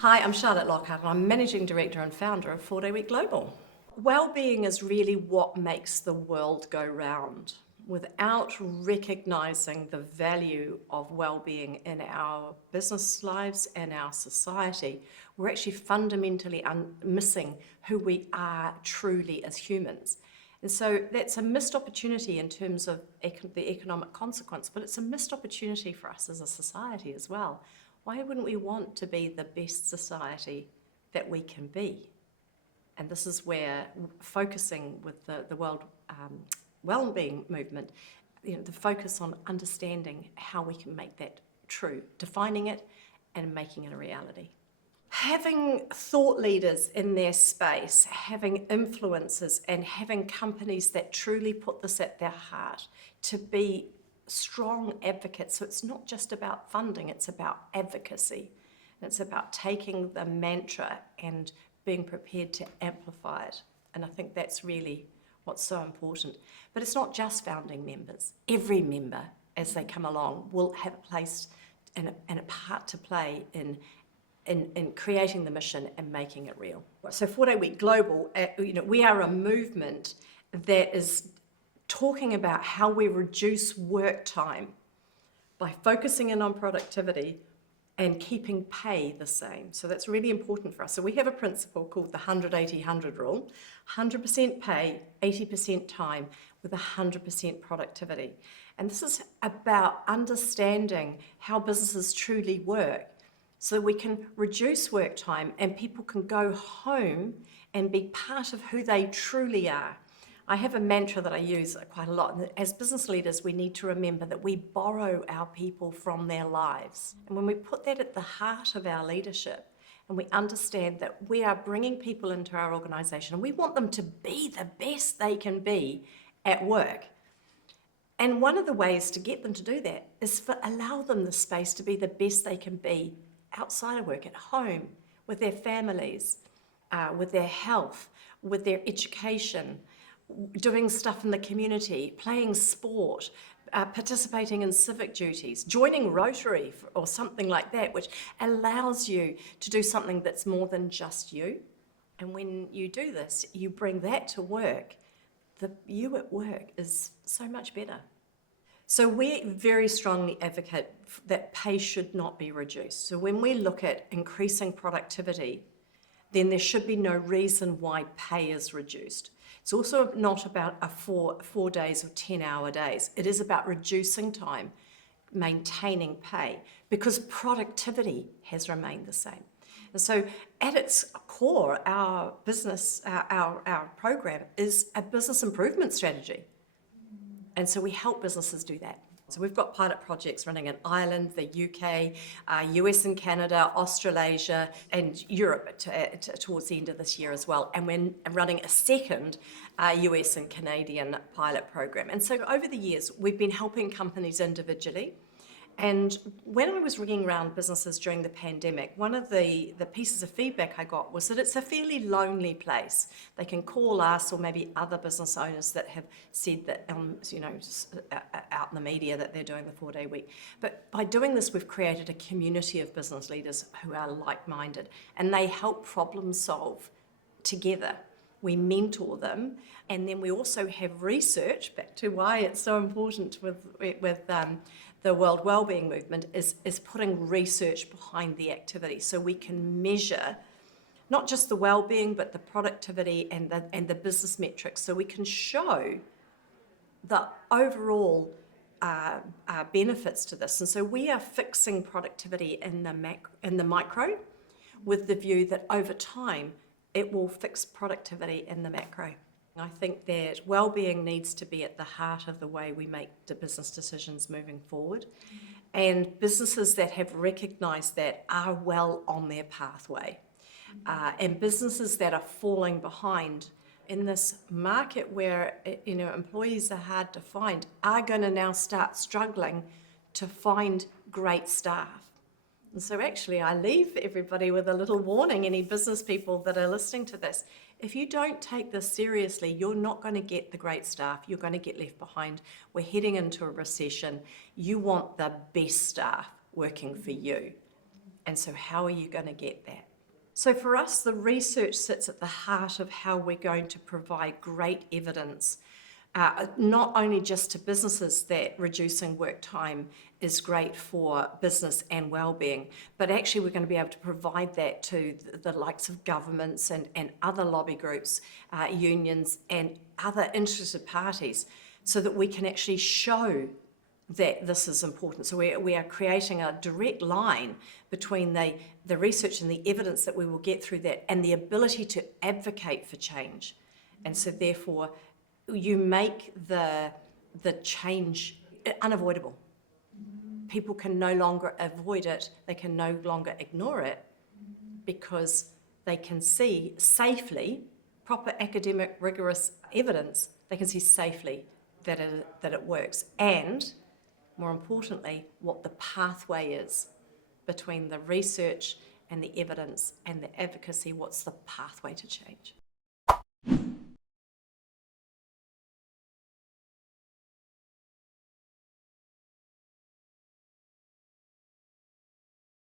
Hi, I'm Charlotte Lockhart and I'm Managing Director and Founder of 4 Day Week Global. Wellbeing is really what makes the world go round. Without recognising the value of well-being in our business lives and our society, we're actually fundamentally missing who we are truly as humans. And so that's a missed opportunity in terms of the economic consequence, but it's a missed opportunity for us as a society as well. Why wouldn't we want to be the best society that we can be? And this is where focusing with the World Wellbeing Movement, the focus on understanding how we can make that true, defining it and making it a reality. Having thought leaders in their space, having influencers and having companies that truly put this at their heart to be strong advocates. So it's not just about funding, it's about advocacy. And it's about taking the mantra and being prepared to amplify it. And I think that's really what's so important. But it's not just founding members. Every member, as they come along, will have a place and a part to play in creating the mission and making it real. So 4 Day Week Global, we are a movement that is talking about how we reduce work time by focusing in on productivity and keeping pay the same. So that's really important for us. So we have a principle called the 100-80-100 rule, 100% pay, 80% time with 100% productivity. And this is about understanding how businesses truly work so we can reduce work time and people can go home and be part of who they truly are. I have a mantra that I use quite a lot. As business leaders, we need to remember that we borrow our people from their lives. And when we put that at the heart of our leadership, and we understand that we are bringing people into our organisation, and we want them to be the best they can be at work. And one of the ways to get them to do that is to allow them the space to be the best they can be outside of work, at home, with their families, with their health, with their education, doing stuff in the community, playing sport, participating in civic duties, joining Rotary or something like that, which allows you to do something that's more than just you. And when you do this, you bring that to work, the you at work is so much better. So we very strongly advocate that pay should not be reduced. So when we look at increasing productivity, then there should be no reason why pay is reduced. It's also not about a four days or 10-hour days. It is about reducing time, maintaining pay, because productivity has remained the same. And so at its core, our business, our program is a business improvement strategy. And so we help businesses do that. So we've got pilot projects running in Ireland, the UK, US and Canada, Australasia and Europe towards the end of this year as well. And we're running a second US and Canadian pilot program. And so over the years, we've been helping companies individually. And when I was ringing around businesses during the pandemic, one of the pieces of feedback I got was that it's a fairly lonely place. They can call us or maybe other business owners that have said that, just out in the media that they're doing the 4-day week. But by doing this, we've created a community of business leaders who are like-minded and they help problem solve together. We mentor them, and then we also have research, back to why it's so important with the World Wellbeing Movement, is putting research behind the activity so we can measure not just the well-being but the productivity and the business metrics, so we can show the overall benefits to this. And so we are fixing productivity in the micro with the view that over time it will fix productivity in the macro. I think that well-being needs to be at the heart of the way we make the business decisions moving forward. And businesses that have recognised that are well on their pathway. And businesses that are falling behind in this market where employees are hard to find are going to now start struggling to find great staff. And so actually I leave everybody with a little warning, any business people that are listening to this. If you don't take this seriously, you're not going to get the great staff. You're going to get left behind. We're heading into a recession. You want the best staff working for you. And so how are you going to get that? So for us, the research sits at the heart of how we're going to provide great evidence, not only just to businesses that reducing work time is great for business and well-being, but actually we're going to be able to provide that to the likes of governments and other lobby groups, unions and other interested parties, so that we can actually show that this is important. So we are creating a direct line between the research and the evidence that we will get through that and the ability to advocate for change. And so therefore, you make the change unavoidable. People can no longer avoid it, they can no longer ignore it, because they can see safely, proper academic rigorous evidence, they can see safely that it works. And more importantly, what the pathway is between the research and the evidence and the advocacy, what's the pathway to change?